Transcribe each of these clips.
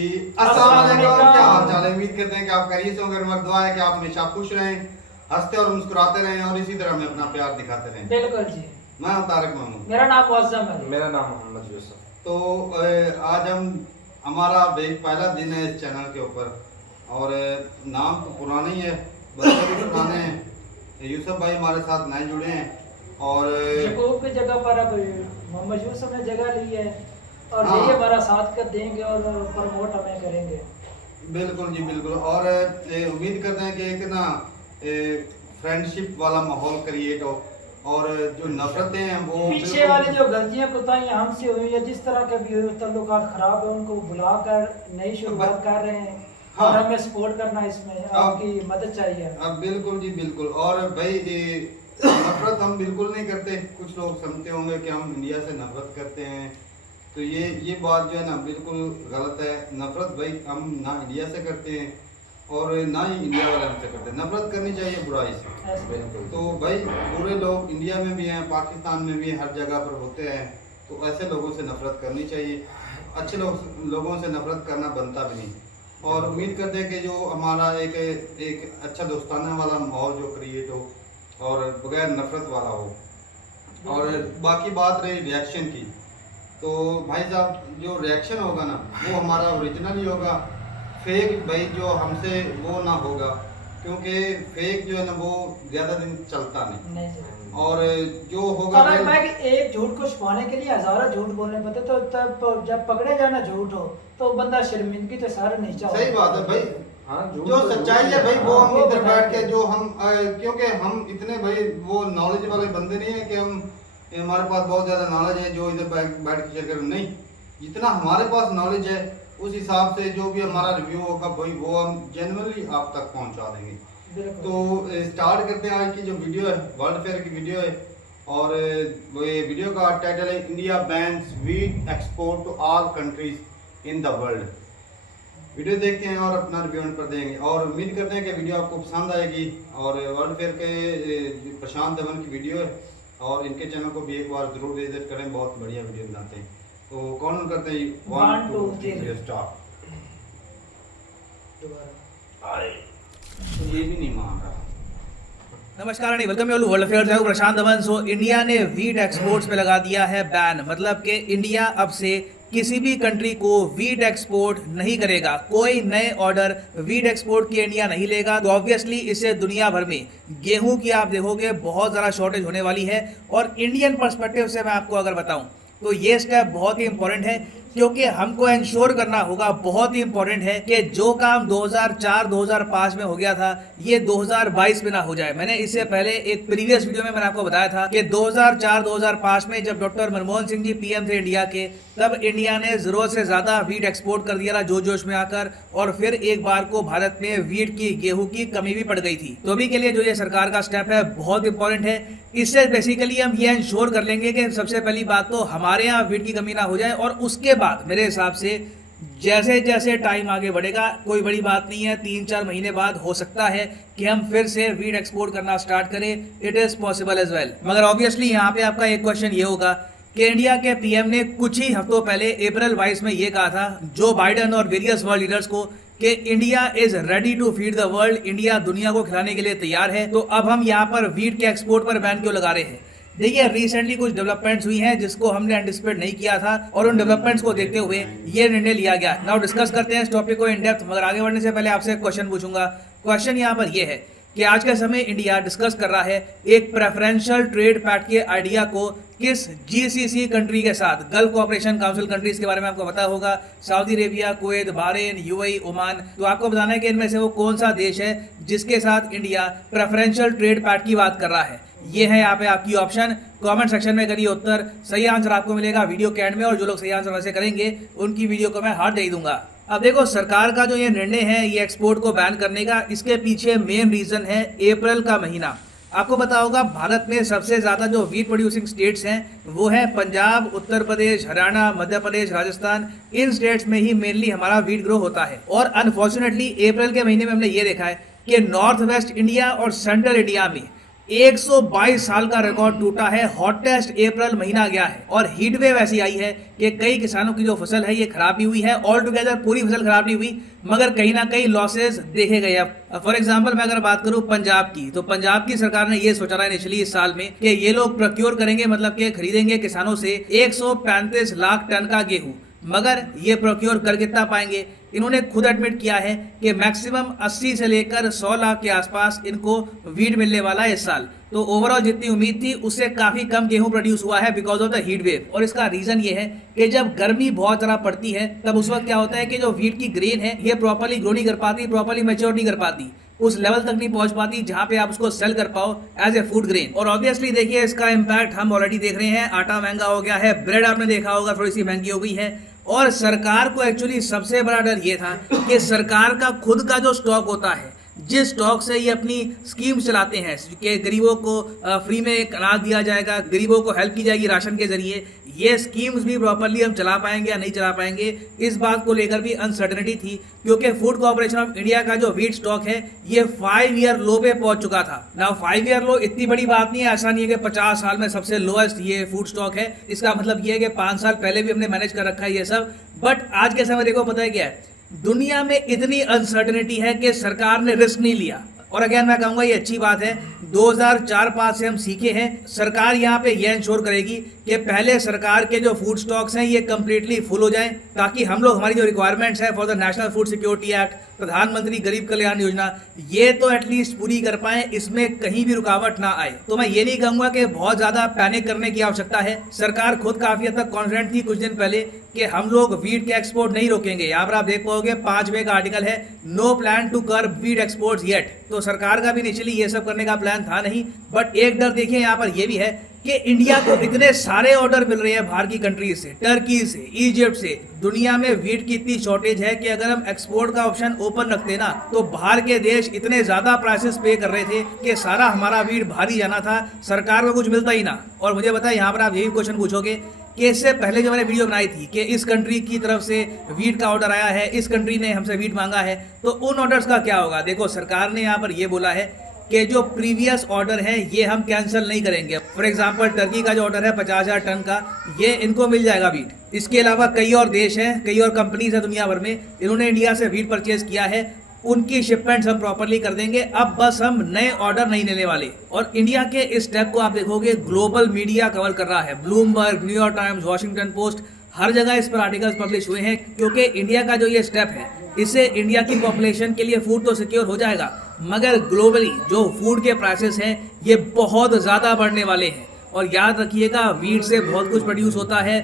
अस्सलाम वालेकुम, क्या हाल चाल है। उम्मीद करते हैं कि आप खैरियत से होंगे। हमारी दुआ है कि आप हमेशा खुश रहें, हंसते और मुस्कुराते रहें और इसी तरह हमें अपना प्यार दिखाते रहें। बिल्कुल जी। मैं हूं तारिक महमूद। मेरा नाम मुअज्जम है। मेरा नाम मोहम्मद यूसुफ। तो आज हम हमारा पहला दिन है इस चैनल के ऊपर और नाम तो पुराना ही है, बच्चे भी पुराने हैं। यूसुफ भाई हमारे साथ नए जुड़े हैं और शकूब की जगह पर अब मोहम्मद यूसुफ ने जगह ली है और हाँ। ये हमारा साथ कर देंगे और प्रमोट हमें करेंगे। बिल्कुल जी बिल्कुल। और उम्मीद करते हैं कि एक ना फ्रेंडशिप वाला माहौल क्रिएट हो और जो नफरतें हैं वो पीछे वाली जो गलतियां कोताहियां हमसे हुई है, जिस तरह के भी तल्लुकात खराब है, उनको बुलाकर नई शुरुआत कर रहे हैं। हाँ। और हमें सपोर्ट करना, इसमें आपकी मदद चाहिए। अब बिल्कुल जी बिल्कुल। और भाई नफरत हम बिल्कुल नहीं करते। कुछ लोग समझते होंगे कि हम इंडिया से नफरत करते हैं, तो ये बात जो है ना बिल्कुल गलत है। नफरत भाई हम ना इंडिया से करते हैं और ना ही इंडिया वाले हमसे करते हैं। नफरत करनी चाहिए बुराई से। बिल्कुल। तो भाई बुरे लोग इंडिया में भी हैं, पाकिस्तान में भी हर जगह पर होते हैं, तो ऐसे लोगों से नफरत करनी चाहिए। अच्छे लोगों से नफरत करना बनता भी नहीं। और उम्मीद करते हैं कि जो हमारा एक अच्छा दोस्ताना वाला माहौल जो क्रिएट हो और बगैर नफरत वाला हो। और बाकी बात रही रिएक्शन की, तो भाई साहब जो रिएक्शन होगा ना वो हमारा ओरिजिनल ही होगा। फेक भाई जो हमसे वो ना होगा, क्योंकि फेक जो है ना वो ज़्यादा दिन चलता नहीं। और जो होगा भाई एक झूठ को छुपाने के लिए हजारों झूठ बोलने पड़ते, तो तब जब पकड़े जाना झूठ हो तो बंदा शर्मिंदगी तो सारा नहीं चाहता। सही बात है भाई। हाँ, जो सच्चाई है भाई वो हम वो इधर बैठ के बताएंगे। जो हम क्योंकि हम इतने भाई वो नॉलेज वाले बंदे नहीं है कि हमारे पास बहुत ज़्यादा नॉलेज है जो इधर बैठ के शेयर करें। नहीं, जितना हमारे पास नॉलेज है उस हिसाब से जो भी हमारा रिव्यू होगा भाई वो हम जेन्युइनली आप तक पहुंचा देंगे। तो स्टार्ट करते हैं आज की जो वीडियो है, वर्ल्ड फेयर की वीडियो है। और वो ये वीडियो का टाइटल है India bans wheat export to all countries in the world. Video देखते हैं और अपना रिव्यू पर देंगे और उम्मीद करते हैं कि वीडियो आपको पसंद आएगी। और वर्ल्ड फेयर के प्रशांत धवन की वीडियो है और इनके चैनल को भी एक बार जरूर विजिट करें, बहुत बढ़िया वीडियो बनाते हैं। तो कौन करते हैं 1 2 3 स्टार्ट। ये भी नहीं मान रहा। नमस्कार and welcome you world affairs. है प्रशांत धवन। सो इंडिया ने वीट एक्सपोर्ट्स पे लगा दिया है बैन, मतलब कि इंडिया अब से किसी भी कंट्री को वीट एक्सपोर्ट नहीं करेगा। कोई नए ऑर्डर वीट एक्सपोर्ट की इंडिया नहीं लेगा। तो ऑब्वियसली इससे दुनिया भर में गेहूं की आप देखोगे बहुत ज़्यादा शॉर्टेज होने वाली है। और इंडियन पर्सपेक्टिव से मैं आपको अगर बताऊं तो ये स्टेप बहुत ही इंपॉर्टेंट है, क्योंकि हमको इंश्योर करना होगा, बहुत ही इंपॉर्टेंट है कि जो काम 2004-2005 में हो गया था ये 2022 में ना हो जाए। मैंने इससे पहले एक प्रीवियस वीडियो में मैंने आपको बताया था कि 2004-2005 में जब डॉक्टर मनमोहन सिंह जी पीएम थे इंडिया के, तब इंडिया ने जरूरत से ज्यादा वीट एक्सपोर्ट कर दिया था जोश में आकर, और फिर एक बार को भारत में वीट की गेहूं की कमी भी पड़ गई थी। तो अभी के लिए जो ये सरकार का स्टेप है बहुत इंपॉर्टेंट है। इससे बेसिकली हम ये इंश्योर कर लेंगे कि सबसे पहली बात तो हमारे यहाँ वीट की कमी ना हो जाए, और उसके बाद मेरे हिसाब से जैसे जैसे टाइम आगे बढ़ेगा, कोई बड़ी बात नहीं है, 3-4 महीने बाद हो सकता है कि हम फिर से वीट एक्सपोर्ट करना स्टार्ट करें। It is possible as well. मगर ऑब्वियसली यहाँ पे आपका एक क्वेश्चन ये होगा कि इंडिया के पीएम ने कुछ ही हफ्तों पहले अप्रैल 22 में ये कहा था जो बाइडेन और वेरियस वर्ल्ड लीडर्स को कि India is ready to feed the world, India दुनिया को खिलाने के लिए तैयार है। तो अब हम यहाँ पर वीट के एक्सपोर्ट पर बैन क्यों लगा रहे हैं? देखिए, रिसेंटली कुछ डेवलपमेंट्स हुई हैं जिसको हमने एंटिसिपेट नहीं किया था, और उन डेवलपमेंट्स को देखते हुए ये निर्णय लिया गया। नाउ डिस्कस करते हैं इस टॉपिक को इन डेप्थ। मगर आगे बढ़ने से पहले आपसे एक क्वेश्चन पूछूंगा। क्वेश्चन यहाँ पर यह है कि आज के समय इंडिया डिस्कस कर रहा है एक प्रेफरेंशियल ट्रेड पैक्ट के आइडिया को किस जीसीसी कंट्री के साथ, गल्फ कोऑपरेशन काउंसिल कंट्रीज के बारे में आपको पता होगा, Saudi Arabia, Kuwait, Bahrain, UAE, Oman. तो आपको बताना है कि इनमें से वो कौन सा देश है जिसके साथ इंडिया प्रेफरेंशियल ट्रेड पैक्ट की बात कर रहा है। ये है यहाँ पे आपकी ऑप्शन। कमेंट सेक्शन में करिए उत्तर, सही आंसर आपको मिलेगा वीडियो के एंड में, और जो लोग सही आंसर वैसे करेंगे उनकी वीडियो को मैं हार्ट दे दूंगा। अब देखो, सरकार का जो ये निर्णय है ये एक्सपोर्ट को बैन करने का, इसके पीछे मेन रीजन है अप्रैल का महीना। आपको पता होगा भारत में सबसे ज्यादा जो वीट प्रोड्यूसिंग स्टेट्स हैं वो है पंजाब, उत्तर प्रदेश, हरियाणा, मध्य प्रदेश, राजस्थान। इन स्टेट्स में ही मेनली हमारा वीट ग्रो होता है। और अनफॉर्चुनेटली अप्रैल के महीने में हमने ये देखा है कि नॉर्थ वेस्ट इंडिया और सेंट्रल इंडिया में 122 साल का रिकॉर्ड टूटा है। हॉटेस्ट अप्रैल महीना गया है और हीट वेव ऐसी आई है कि कई किसानों की जो फसल है ये खराब भी हुई है। ऑल टुगेदर पूरी फसल खराब नहीं हुई, मगर कहीं ना कहीं लॉसेस देखे गए। अब फॉर एग्जांपल मैं अगर बात करूं पंजाब की, तो पंजाब की सरकार ने ये सोचा था इनिशियली इस साल में कि ये लोग प्रोक्योर करेंगे, मतलब कि खरीदेंगे किसानों से 135 लाख टन का गेहूं, मगर ये प्रोक्योर कर कितना पाएंगे। इन्होंने खुद एडमिट किया है कि मैक्सिमम 80 से लेकर 100 लाख के आसपास इनको वीट मिलने वाला है इस साल। तो ओवरऑल जितनी उम्मीद थी उससे काफी कम गेहूं प्रोड्यूस हुआ है because of the heat wave. और इसका रीजन ये है कि जब गर्मी बहुत ज्यादा पड़ती है तब उस वक्त क्या होता है कि जो वीट की ग्रेन है ये प्रॉपर्ली ग्रो नहीं कर पाती, प्रॉपर्ली मैच्योर नहीं कर पाती, उस लेवल तक नहीं पहुंच पाती जहां पे आप उसको सेल कर पाओ एज ए फूड ग्रेन। और ऑब्वियसली देखिए इसका इम्पैक्ट हम ऑलरेडी देख रहे हैं। आटा महंगा हो गया है, ब्रेड आपने देखा होगा थोड़ी सी महंगी हो गई है। और सरकार को एक्चुअली सबसे बड़ा डर ये था कि सरकार का खुद का जो स्टॉक होता है, जिस स्टॉक से ये अपनी स्कीम चलाते हैं कि गरीबों को फ्री में एक अनाज दिया जाएगा, गरीबों को हेल्प की जाएगी राशन के जरिए, ये स्कीम्स भी प्रॉपर्ली हम चला पाएंगे या नहीं चला पाएंगे, इस बात को लेकर भी अनसर्टेनिटी थी। क्योंकि फूड कॉर्पोरेशन ऑफ इंडिया का जो वीट स्टॉक है ये 5 ईयर लो पे पहुंच चुका था। नाउ 5 ईयर लो इतनी बड़ी बात नहीं है, ऐसा नहीं है कि 50 साल में सबसे लोएस्ट ये फूड स्टॉक है। इसका मतलब ये है कि 5 साल पहले भी हमने मैनेज कर रखा है ये सब। बट आज के समय देखो पता है क्या है, दुनिया में इतनी अनसर्टेनिटी है कि सरकार ने रिस्क नहीं लिया। और अगेन मैं कहूंगा ये अच्छी बात है। 2004-5 से हम सीखे हैं, सरकार यहाँ पे ये इंश्योर करेगी कि पहले सरकार के जो फूड स्टॉक्स हैं ये कंप्लीटली फुल हो जाएं, ताकि हम लोग हमारी जो रिक्वायरमेंट्स है for the national food security act, प्रधानमंत्री गरीब कल्याण योजना, ये तो एटलीस्ट पूरी कर पाएं, इसमें कहीं भी रुकावट ना आए। तो मैं ये नहीं कहूंगा कि बहुत ज्यादा पैनिक करने की आवश्यकता है। सरकार खुद काफी हद तक कॉन्फिडेंट थी कुछ दिन पहले कि हम लोग वीट के एक्सपोर्ट नहीं रोकेंगे। यहाँ पर आप देख पाओगे 5वें का आर्टिकल है, no plan to curb wheat exports yet. तो सरकार का भी इनिशियली ये सब करने का प्लान था नहीं। बट एक डर देखिए यहाँ पर ये भी है कि इंडिया को इतने सारे ऑर्डर मिल रहे हैं बाहर की कंट्रीज से, टर्की से, इजिप्ट से। दुनिया में वीट की इतनी शॉर्टेज है कि अगर हम एक्सपोर्ट का ऑप्शन ओपन रखते ना तो बाहर के देश इतने ज्यादा प्राइसेस पे कर रहे थे कि सारा हमारा वीट बाहर ही जाना था, सरकार को कुछ मिलता ही ना। और मुझे पता है यहाँ पर आप यही क्वेश्चन पूछोगे कि इससे पहले जो मैंने वीडियो बनाई थी कि इस कंट्री की तरफ से वीट का ऑर्डर आया है, इस कंट्री ने हमसे वीट मांगा है, तो उन ऑर्डर्स का क्या होगा। देखो सरकार ने यहाँ पर यह बोला है कि जो प्रीवियस ऑर्डर है ये हम कैंसिल नहीं करेंगे। फॉर एग्जांपल टर्की का जो ऑर्डर है 50,000 टन का, ये इनको मिल जाएगा वीट। इसके अलावा कई और देश हैं, कई और कंपनीज हैं दुनिया भर में, इन्होंने इंडिया से वीट परचेज किया है, उनकी शिपमेंट्स हम प्रॉपर्ली कर देंगे। अब बस हम नए ऑर्डर नहीं लेने वाले। और इंडिया के इस स्टेप को आप देखोगे ग्लोबल मीडिया कवर कर रहा है, Bloomberg, New York Times, Washington Post, हर जगह इस पर आर्टिकल्स पब्लिश हुए हैं। क्योंकि इंडिया का जो ये स्टेप है, इससे इंडिया की पॉपुलेशन के लिए फूड तो सिक्योर हो जाएगा, मगर ग्लोबली जो फूड के प्राइसेस हैं ये बहुत ज़्यादा बढ़ने वाले हैं। और याद रखिएगा वीट से बहुत कुछ प्रोड्यूस होता है,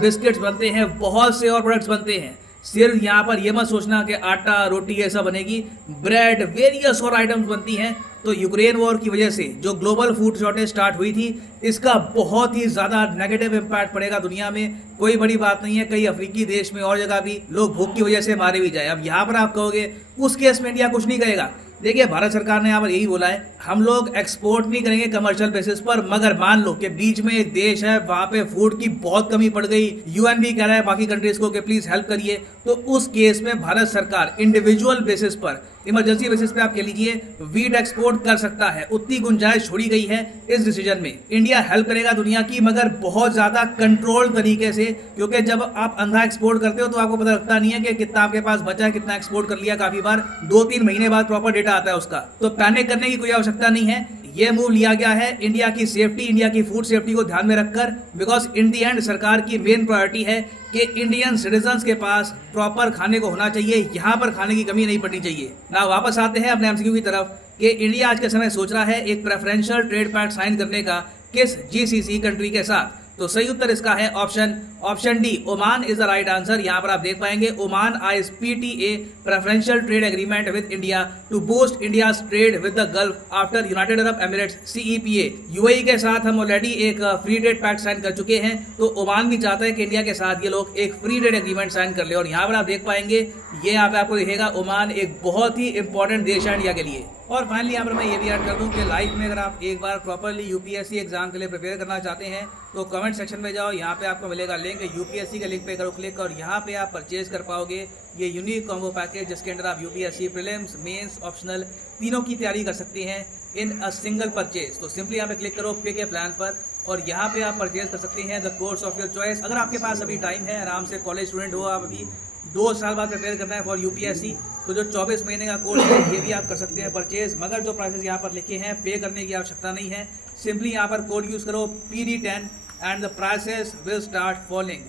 बिस्किट्स बनते हैं, बहुत से और प्रोडक्ट्स बनते हैं। सिर्फ यहाँ पर ये मत सोचना कि आटा रोटी ऐसा बनेगी, ब्रेड, वेरियस और आइटम्स बनती हैं। तो यूक्रेन वॉर की वजह से जो ग्लोबल फूड शॉर्टेज स्टार्ट हुई थी, इसका बहुत ही ज़्यादा नेगेटिव इम्पैक्ट पड़ेगा दुनिया में। कोई बड़ी बात नहीं है, कई अफ्रीकी देश में और जगह भी लोग भूख की वजह से मारे भी जाए। अब यहाँ पर आप कहोगे उस केस में इंडिया कुछ नहीं करेगा। देखिए भारत सरकार ने यहाँ पर यही बोला है, हम लोग एक्सपोर्ट नहीं करेंगे कमर्शियल बेसिस पर, मगर मान लो कि बीच में एक देश है वहाँ पे फूड की बहुत कमी पड़ गई, यूएन भी कह रहा है बाकी कंट्रीज को कि प्लीज हेल्प करिए, तो उस केस में भारत सरकार इंडिविजुअल बेसिस पर, इमरजेंसी बेसिस पे आप कह लीजिए, वीट एक्सपोर्ट कर सकता है। उतनी गुंजाइश छोड़ी गई है इस डिसीजन में। इंडिया हेल्प करेगा दुनिया की, मगर बहुत ज्यादा कंट्रोल तरीके से, क्योंकि जब आप अंधा एक्सपोर्ट करते हो तो आपको पता लगता नहीं है कि कितना आपके पास बचा है, कितना एक्सपोर्ट कर लिया। काफी बार 2-3 महीने बाद प्रॉपर डेटा आता है उसका। तो पैनिक करने की कोई आवश्यकता नहीं है। ये मूव लिया गया है इंडिया की सेफ्टी, इंडिया की फूड सेफ्टी को ध्यान में रखकर, बिकॉज इन दी एंड सरकार की मेन प्रायोरिटी है कि इंडियन सिटीजन्स के पास प्रॉपर खाने को होना चाहिए, यहाँ पर खाने की कमी नहीं पड़नी चाहिए ना। वापस आते हैं अपने एमसीक्यू की तरफ कि इंडिया आज के समय सोच रहा है एक प्रेफरेंशियल ट्रेड पैक्ट साइन करने का किस जीसीसी कंट्री के साथ। तो सही उत्तर इसका है option D, Oman is the right answer. यहाँ पर आप देख पाएंगे Oman eyes PTA preferential trade agreement with India to boost India's trade with the gulf after United Arab Emirates CEPA। UAE के साथ हम ऑलरेडी एक फ्री ट्रेड पैक्ट साइन कर चुके हैं, तो ओमान भी चाहता है कि इंडिया के साथ ये लोग एक फ्री ट्रेड एग्रीमेंट साइन कर ले। और यहाँ पर आप देख पाएंगे, ये यहाँ पे आपको दिखेगा, ओमान एक बहुत ही इंपॉर्टेंट देश है इंडिया के लिए। और फाइनली यहाँ पर मैं ये भी ऐड कर दूँ कि लाइफ में अगर आप एक बार प्रॉपरली यूपीएससी एग्जाम के लिए प्रिपेयर करना चाहते हैं तो कमेंट सेक्शन में जाओ, यहाँ पे आपको मिलेगा लिंक, यूपीएससी के लिंक पे करो क्लिक और यहाँ पे आप परचेज कर पाओगे ये यूनिक कॉम्बो पैकेज जिसके अंदर आप यूपीएससी प्रीलिम्स, मेंस, ऑप्शनल तीनों की तैयारी कर सकते हैं इन अ सिंगल परचेज। तो सिंपली यहाँ पे क्लिक करो पिक ए प्लान पर और यहाँ पे आप परचेज कर सकते हैं the course of your choice. अगर आपके पास अभी टाइम है, आराम से कॉलेज स्टूडेंट हो, आप अभी 2 साल बाद प्रिपेयर करना है फॉर यूपीएससी, तो जो 24 महीने का कोर्स है ये भी आप कर सकते हैं परचेज। मगर जो प्राइसेस यहाँ पर लिखे हैं पे करने की आवश्यकता नहीं है, सिंपली यहाँ पर कोड यूज़ करो PD10 and the prices will start following.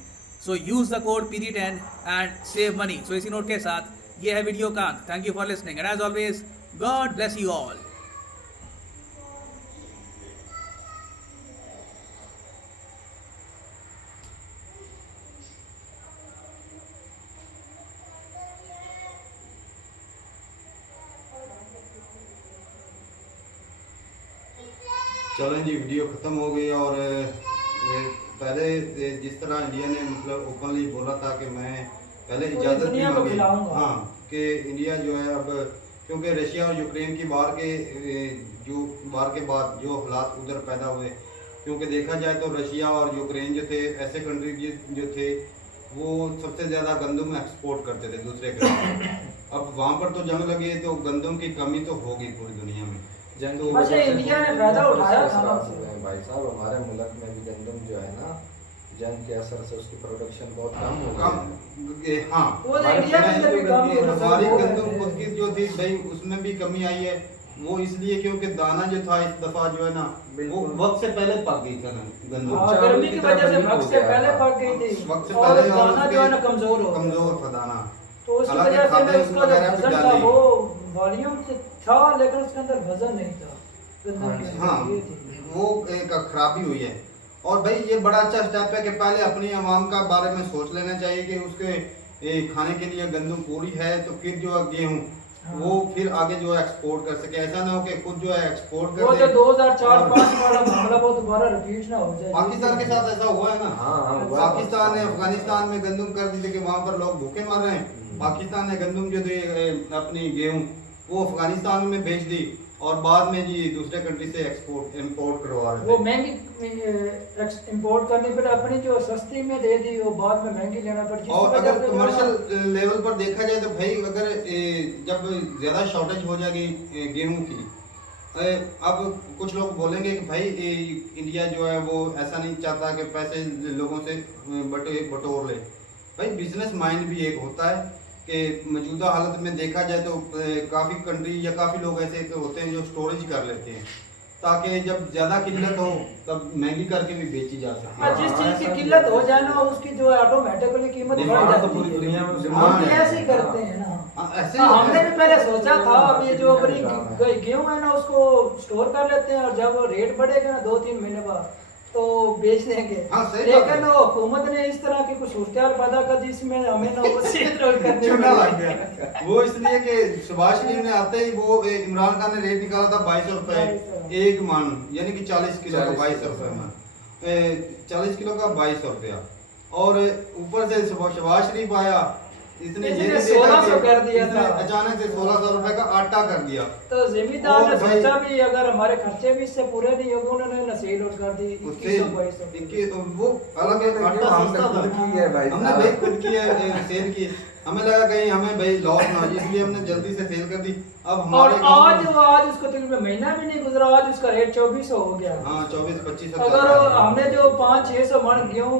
So use the code PD10 and save money. So इसी नोट के साथ ये है वीडियो का अंत। Thank you for listening and as always God bless you all. चलें जी, वीडियो ख़त्म हो गई। और पहले जिस तरह इंडिया ने मतलब ओपनली बोला था कि मैं पहले इजाज़त भी मांगी, हाँ, कि इंडिया जो है अब क्योंकि रशिया और यूक्रेन की वार के बाद जो हालात उधर पैदा हुए, क्योंकि देखा जाए तो रशिया और यूक्रेन जो थे ऐसे कंट्री जो थे वो सबसे ज़्यादा गंदम एक्सपोर्ट करते थे दूसरे कंट्री। अब वहाँ पर तो जंग लगे तो गंदम की कमी तो होगी पूरी दुनिया में। तो अच्छा, इंडिया ने फायदा उठाया था भाई साहब। हमारे मुल्क में भी गंदम जो है ना, जंग के असर से उसकी प्रोडक्शन बहुत कम हो गई है। हाँ, वो इंडिया के अंदर भी कम हो रहा है। हमारी गंदम खुद की जो थी भाई उसमें भी कमी आई है। वो इसलिए क्योंकि दाना जो था इस दफा जो है ना वो वक्त से पहले पक गई था गंदम। हाँ, गर्मी की वजह से वक्त से पहले पक गई थी वक्त से और पहले दाना जो है ना कमजोर था दाना। तो उसकी हालांकि वजह से खाद्य उसका जो वगैरह भी वजन था डाली। वो वॉल्यूम था लेकिन उसके अंदर वजन नहीं था। हाँ, वो एक खराबी हुई है। और भाई ये बड़ा अच्छा स्टेप है कि पहले अपनी आवाम का बारे में सोच लेना चाहिए कि उसके खाने के लिए गंदम पूरी है तो फिर जो गेहूँ वो फिर आगे जो है एक्सपोर्ट कर सके। ऐसा ना हो कि खुद जो है एक्सपोर्ट कर वो दे। जो 2004-5 वाला मामला वो दोबारा रिपीट ना हो जाए। पाकिस्तान के साथ ऐसा हुआ है ना। हाँ, पाकिस्तान ने अफगानिस्तान में गंदम कर दी थी कि वहाँ पर लोग भूखे मर रहे हैं। पाकिस्तान ने गंदम जो थी अपनी गेहूँ वो अफगानिस्तान में भेज दी और बाद में जी दूसरे कंट्री से इंपोर्ट करवा रहे थे। वो महंगी इंपोर्ट करनी पड़े, अपनी जो सस्ती में दे दी वो बाद में महंगी लेना पड़ी। और अगर कमर्शियल लेवल पर देखा जाए तो भाई अगर जब ज़्यादा शॉर्टेज हो जाएगी गेहूं की, अब कुछ लोग बोलेंगे कि भाई इंडिया जो है वो ऐसा नहीं चाहता कि पैसे लोगों से बटोर ले। भाई बिजनेस माइंड भी एक होता है कि मौजूदा हालत में देखा जाए तो काफ़ी कंट्री या काफ़ी लोग ऐसे होते हैं जो स्टोरेज कर लेते हैं ताकि जब ज़्यादा किल्लत हो तब महंगी करके भी बेची जा सके। जिस चीज़ की किल्लत हो जाए ना उसकी जो है ऑटोमेटिकली कीमत बढ़ डिमांड जाती तो पूरी है। दुनिया में हम डिमांड भी है। ऐसे ही करते हैं ना। ऐसे हाँ, ही हमने भी पहले सोचा था हाँ। अब ये जो अपनी गेहूं है ना उसको स्टोर कर लेते हैं और जब रेट बढ़ेगा ना 2-3 महीने बाद तो बेच देंगे। हाँ, सही बात है। लेकिन वो हुकूमत ने इस तरह की कुछ सूरत पैदा कर दी जिसमें हमें ना वो करने चुना लग गया। वो इसलिए कि शहबाज शरीफ ने आते ही वो इमरान खान ने रेट निकाला था 2200 रुपए एक मन, यानी कि 40 किलो का 2200 रुपए में 40 किलो का 2200 रुपया। और ऊपर से शहबाज शरीफ आया, इसने ये नहीं देखा 1600 कि कर दिया इसने था। अचानक से 1600 रुपए का आटा कर दिया। तो जिम्मेदार ने और भाई- सोचा भी अगर हमारे खर्चे भी इससे पूरे नहीं होंगे उन्होंने ना सेल आउट कर दी उससे 2100-2200। वो अलग है, आटा सस्ता था। खुद की है भाई हमने साहब। भाई खुद की है सेल की। हमें लगा कहीं हमें भाई लॉस ना हो जाए, इसलिए हमने जल्दी से सेल कर दी। अब और हमारे आज उसको तकरीबन महीना भी नहीं गुजरा, आज उसका रेट 2400 हो गया। हाँ 24-25 अगर हमने जो 500-600 मन गेहूँ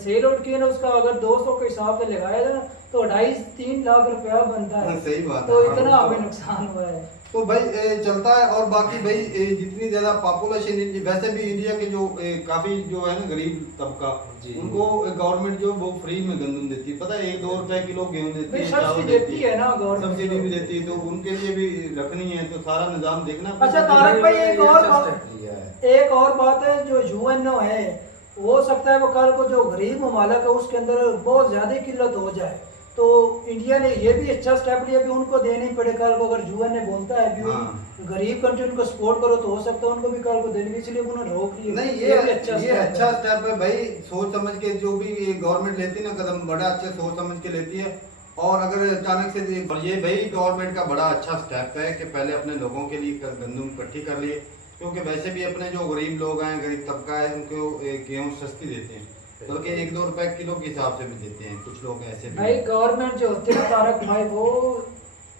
सेल आउट किए ना उसका अगर 200 के हिसाब से लगाया था तो 2.5-3 लाख रुपया बनता है। सही बात है। तो इतना हमें नुकसान हुआ है। तो भाई चलता है। और बाकी भाई जितनी ज्यादा पॉपुलेशन वैसे भी इंडिया के जो काफी जो है ना गरीब तबका जी। उनको गवर्नमेंट जो वो फ्री में गंदम देती है, पता है 1-2 रुपए किलो गेहूं देती भाई है, सब्सिडी चावल देती है ना गवर्नमेंट। सब्सिडी भी देती है, तो उनके लिए भी रखनी है तो सारा निजाम देखना पड़ेगा। अच्छा तारक भाई एक और अच्छा बात step लिया है। एक और बात है जो यूएनओ है हो सकता है वो कल को जो गरीब ममालिक है उसके अंदर बहुत ज्यादा किल्लत हो जाए तो इंडिया ने ये भी अच्छा स्टेप लिया भी उनको देना ही पड़े। कल को अगर यूएन ने बोलता है भी हाँ। गरीब कंट्री उनको सपोर्ट करो तो हो सकता है उनको भी कल को देने की, इसलिए उन्होंने रोक लिया। नहीं भी ये अच्छा अच्छा step है। स्टेप है भाई। सोच समझ के जो भी गवर्नमेंट लेती है ना कदम, बड़ा अच्छे सोच समझ के लेती है। और अगर अचानक से और ये भाई गवर्नमेंट का बड़ा अच्छा स्टेप है कि पहले अपने लोगों के लिए गंदम इकट्ठी कर लिए, क्योंकि वैसे भी अपने जो गरीब लोग हैं, गरीब तबका है, उनको गेहूँ सस्ती देते हैं, बल्कि 1-2 रुपए किलो के हिसाब से भी देते हैं कुछ लोग ऐसे भी। भाई गवर्नमेंट जो होती है तारक भाई, वो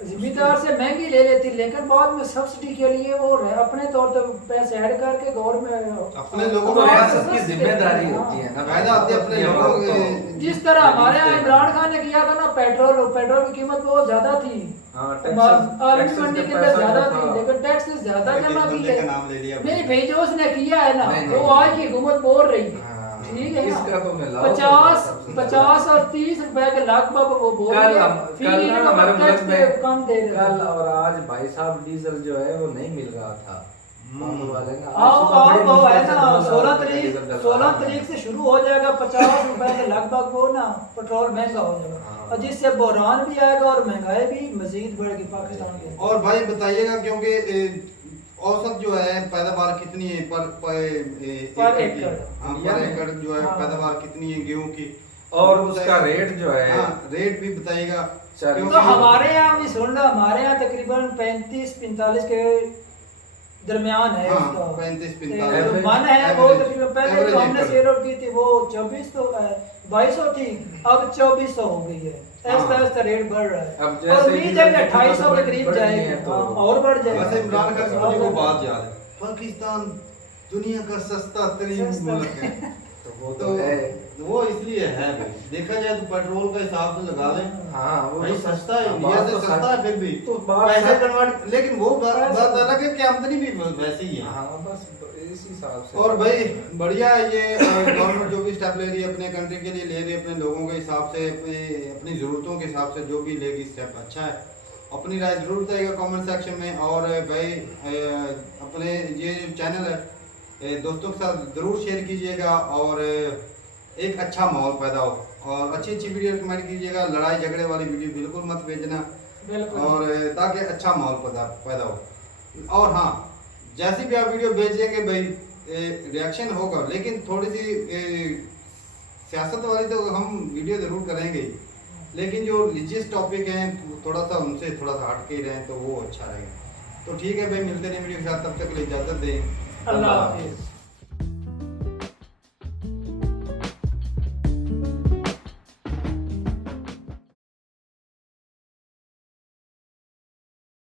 जिम्मेदार से महंगी ले लेती, लेकिन बाद में सब्सिडी के लिए वो अपने तौर पर पैसे ऐड करके गवर्नमेंट अपने लोगों तो को रियासत की जिम्मेदारी होती है ना, फायदा आते हैं अपने लोगों को। जिस तरह हमारे यहाँ इमरान खान ने किया था ना, पेट्रोल की कीमत बहुत ज्यादा थी, आलमी मंडी के अंदर ज्यादा थी, लेकिन टैक्स ज्यादा जमा की है। नाम ले लिया नहीं भाई, जो उसने किया है ना, नहीं, वो नहीं। आज की हुकूमत बोल रही है, ठीक है ना। इसका तो मैं लाभ 50 और 30 रुपए के लगभग वो बोल रहे हैं, फिर कल इन्होंने हमारे टैक्स मुल्क पे में कम दे रहे कल हैं। और आज भाई साहब डीजल जो है वो नहीं मिल रहा था। वाले ना आज आओ सुबह बड़ी वो है मुश्किल से ना, 2 16 रुपए का तारीख डीजल डलवा 16 रहा तारीख है। से शुरू हो जाएगा, 50 रुपए के लगभग वो ना पेट्रोल महंगा हो जाएगा, हाँ। और जिससे बहरान भी आएगा और महंगाई भी मजीद बढ़ेगी पाकिस्तान के। और भाई बताइएगा, क्योंकि औसत जो है पैदावार कितनी है पर एकड़। हाँ, पर एकड़ जो है हाँ। पैदावार कितनी है गेहूं की, और उसका रेट जो है हाँ, रेट भी बताइएगा। चलिए। क्योंकि- तो हमारे यहाँ भी सुन लो, हमारे यहाँ तकरीबन 35-45 के दरमियान है हाँ, उसका। 35-45 जो मन है वो Average- तकरीबन पहले average जो हमने एकड़। सेल आउट की थी वो 2200 थी, अब 2400 हो गई है। ऐसा हाँ। ऐसा रेट बढ़ रहा है, अब जैसे और उम्मीद है डीजल कि की 250 के कीमत करीब बढ़ रही जाएगी, है तो- हाँ, और बढ़ जाएगी। वैसे इमरान खान से मुझे वो हाँ। बात याद है, पाकिस्तान दुनिया का सस्ता तरीन सस्ता। मुल्क है। तो वो तो तो है। वो इसलिए है भाई, देखा जाए तो पेट्रोल का हिसाब से लगा लें, हाँ वो भाई तो सस्ता है, हाँ, इंडिया बात से तो सस्ता है फिर भी तो बात पैसे सच- कन्वर्ट, लेकिन वो बात अलग है कि आमदनी भी वैसी ही है। हाँ बस इस हिसाब से। और भाई बढ़िया है ये गवर्नमेंट जो भी स्टेप ले रही है अपने कंट्री के लिए ले रही है, अपने लोगों के हिसाब से, अपनी ज़रूरतों के हिसाब से जो भी लेगी स्टेप अच्छा है। अपनी राय जरूर बताइएगा कमेंट सेक्शन में, और भाई अपने ये जो चैनल है दोस्तों के साथ ज़रूर शेयर कीजिएगा, और एक अच्छा माहौल पैदा हो, और अच्छी अच्छी वीडियो रिकमेंड कीजिएगा, लड़ाई झगड़े वाली वीडियो बिल्कुल मत भेजना, बिल्कुल। और ताकि अच्छा माहौल पैदा हो। और हाँ, जैसी भी आप वीडियो भेजेंगे भाई रिएक्शन होगा, लेकिन थोड़ी सी सियासत वाली तो हम वीडियो ज़रूर करेंगे ही, लेकिन जो रिलीजियस टॉपिक हैं थोड़ा सा उनसे थोड़ा सा हट के ही रहें तो वो अच्छा रहेगा। तो ठीक है भाई, मिलते हैं वीडियो के साथ, तब तक के लिए इजाज़त दें। अल्लाह हाफिज़।